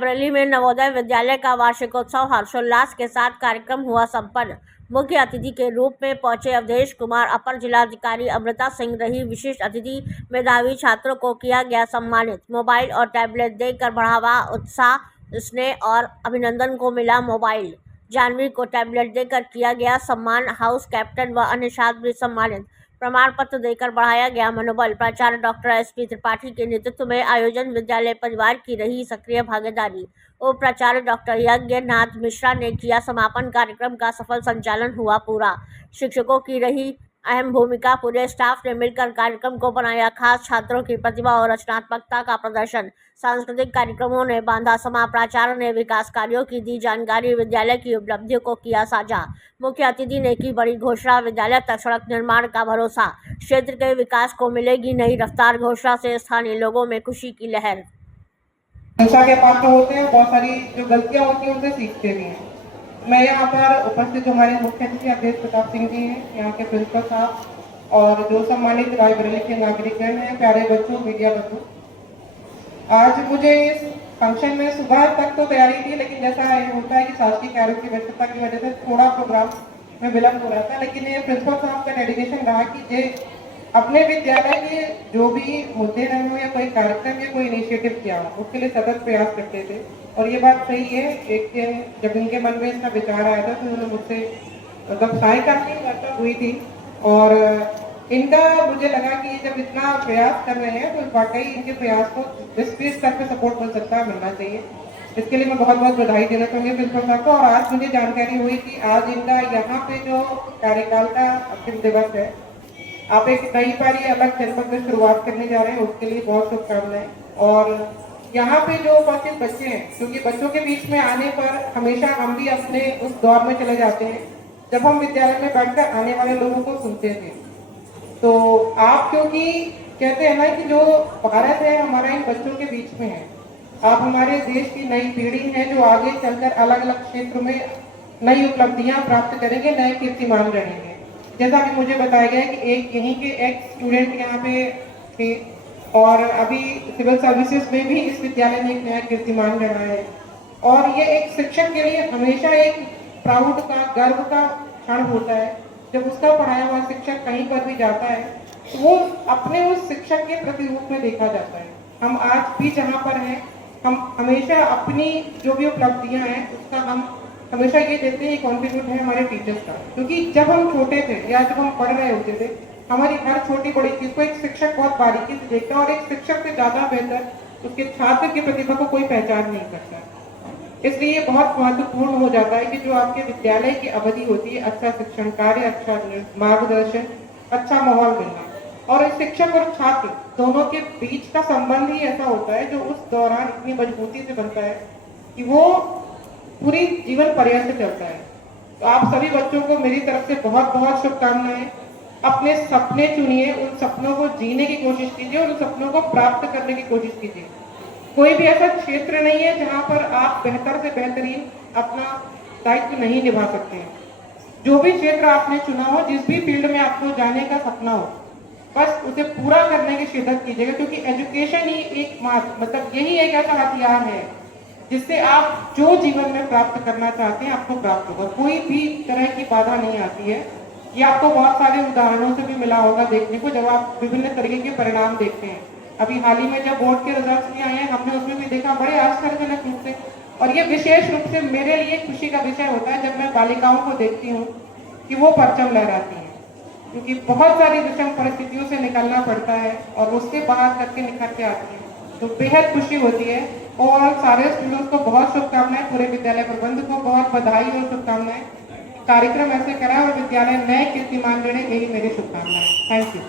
बरेली में नवोदय विद्यालय का वार्षिकोत्सव हर्षोल्लास के साथ कार्यक्रम हुआ संपन्न। मुख्य अतिथि के रूप में पहुंचे अवधेश कुमार, अपर जिलाधिकारी अमृता सिंह रही विशिष्ट अतिथि। मेधावी छात्रों को किया गया सम्मानित। मोबाइल और टैबलेट देकर बढ़ावा उत्साह, स्नेह और अभिनंदन को मिला मोबाइल। जानवी को टैबलेट देकर किया गया सम्मान। हाउस कैप्टन व अन्य छात्र भी सम्मानित। प्रमाण पत्र देकर बढ़ाया गया मनोबल। प्राचार्य डॉक्टर एसपी त्रिपाठी के नेतृत्व में आयोजन विद्यालय परिवार की रही सक्रिय भागीदारी। उप प्राचार्य डॉक्टर यज्ञनाथ मिश्रा ने किया समापन कार्यक्रम का सफल संचालन हुआ पूरा। शिक्षकों की रही अहम भूमिका। पूरे स्टाफ ने मिलकर कार्यक्रम को बनाया खास। छात्रों की प्रतिभा और रचनात्मकता का प्रदर्शन। सांस्कृतिक कार्यक्रमों ने बांधा समा। प्राचार्य ने विकास कार्यों की दी जानकारी। विद्यालय की उपलब्धियों को किया साझा। मुख्य अतिथि ने की बड़ी घोषणा। विद्यालय तक सड़क निर्माण का भरोसा। क्षेत्र के विकास को मिलेगी नई रफ्तार। घोषणा से स्थानीय लोगों में खुशी की लहर। शिक्षा के पात्र होते हैं, बहुत सारी जो गलतियां होती हैं उनसे सीखते भी हैं। मैं यहाँ पर उपस्थित जो हमारे मुख्य अतिथि अवधेश प्रताप सिंह जी हैं, यहाँ के प्रिंसिपल साहब और जो सम्मानित रायबरेली के नागरिकगण हैं, प्यारे बच्चों, मीडिया बच्चों, आज मुझे इस फंक्शन में सुबह तक तो तैयारी थी, लेकिन जैसा होता है कि शासकीय कार्यों की व्यस्तता की वजह से थोड़ा प्रोग्राम में विलंब हो रहा था, लेकिन ये प्रिंसिपल साहब का डेडिकेशन रहा कि ये अपने विद्यालय के जो भी मुद्दे रहे हो या कोई कार्यक्रम या कोई इनिशिएटिव किया हो, उसके लिए सतत प्रयास करते थे। और ये बात सही है, एक दिन जब इनके मन में इसका विचार आया था तो उन्होंने मुझसे मतलब सायकाल की वार्ता हुई थी और इनका मुझे लगा कि जब इतना प्रयास कर रहे हैं तो वाकई इनके प्रयास को विस्तृत स्तर पर सपोर्ट मिल सकता है, मिलना चाहिए। इसके लिए मैं बहुत बहुत बधाई देना चाहूँगी प्रिंसिपल साहब को। और आज मुझे जानकारी हुई कि आज इनका यहाँ पे जो कार्यकाल का अंतिम दिवस है, आप एक नई बारी अलग जनपद में शुरुआत करने जा रहे हैं, उसके लिए बहुत शुभकामनाएं। और यहाँ पे जो उपस्थित बच्चे हैं, क्योंकि बच्चों के बीच में आने पर हमेशा हम भी अपने उस दौर में चले जाते हैं जब हम विद्यालय में बैठकर आने वाले लोगों को सुनते थे। तो आप क्योंकि कहते हैं ना कि जो भारत है हमारा इन बच्चों के बीच में है, आप हमारे देश की नई पीढ़ी है जो आगे चलकर अलग अलग क्षेत्र में नई उपलब्धियां प्राप्त करेंगे, नए कीर्तिमान रहेंगे। जैसा कि मुझे बताया गया है कि एक यहीं के एक्स स्टूडेंट यहाँ पे थे और अभी सिविल सर्विसेज में भी इस विद्यालय में एक नया कीर्तिमान रहा है। और ये एक शिक्षक के लिए हमेशा एक प्राउड का, गर्व का क्षण होता है जब उसका पढ़ाया हुआ शिक्षक कहीं पर भी जाता है तो वो अपने उस शिक्षक के प्रतिरूप में देखा जाता है। हम आज भी जहाँ पर हैं, हम हमेशा अपनी जो भी उपलब्धियां हैं उसका हम हमेशा ये देते हैं, कॉन्ट्रीब्यूट है हमारे टीचर्स का। क्योंकि जब हम छोटे थे या जब हम पढ़ रहे होते थे, हमारी हर छोटी बड़ी चीज को एक शिक्षक बहुत बारीकी से देखता है और एक शिक्षक से ज्यादा बेहतर उसके छात्र की प्रतिभा को कोई पहचान नहीं करता। इसलिए बहुत महत्वपूर्ण हो जाता है कि जो आपके विद्यालय की अवधि होती है, अच्छा शिक्षण कार्य, अच्छा मार्गदर्शन, अच्छा माहौल मिलना। और इस शिक्षक और छात्र दोनों के बीच का संबंध ही ऐसा होता है जो उस दौरान इतनी मजबूती से बनता है कि वो पूरी जीवन पर्यंत चलता है। तो आप सभी बच्चों को मेरी तरफ से बहुत बहुत शुभकामनाएं। अपने सपने चुनिए, उन सपनों को जीने की कोशिश कीजिए और उन सपनों को प्राप्त करने की कोशिश कीजिए। कोई भी ऐसा क्षेत्र नहीं है जहां पर आप बेहतर से बेहतरीन अपना दायित्व नहीं निभा सकते हैं। जो भी क्षेत्र आपने चुना हो, जिस भी फील्ड में आपको जाने का सपना हो, बस उसे पूरा करने की शिद्दत कीजिएगा। क्योंकि एजुकेशन ही एक मतलब यही एक ऐसा हथियार है जिससे आप जो जीवन में प्राप्त करना चाहते हैं आपको प्राप्त होगा। कोई भी तरह की बाधा नहीं आती है। ये आपको बहुत सारे उदाहरणों से भी मिला होगा देखने को, जब आप विभिन्न तरीके के परिणाम देखते हैं। अभी हाल ही में जब बोर्ड के रिजल्ट भी आए हैं, हमने उसमें भी देखा बड़े आश्चर्यजनक रूप से। और ये विशेष रूप से मेरे लिए खुशी का विषय होता है जब मैं बालिकाओं को देखती हूँ कि वो परचम लहराती हैं। क्योंकि बहुत सारी विषम परिस्थितियों से निकलना पड़ता है और उससे बाहर करके निखर के आती है, तो बेहद खुशी होती है। और सारे स्टूडेंट्स को बहुत शुभकामनाएं, पूरे विद्यालय प्रबंध को बहुत बधाई और शुभकामनाएं। कार्यक्रम ऐसे करा और विद्यालय नए कीर्तिमान गढ़े, यही मेरी शुभकामनाएं। Thank you.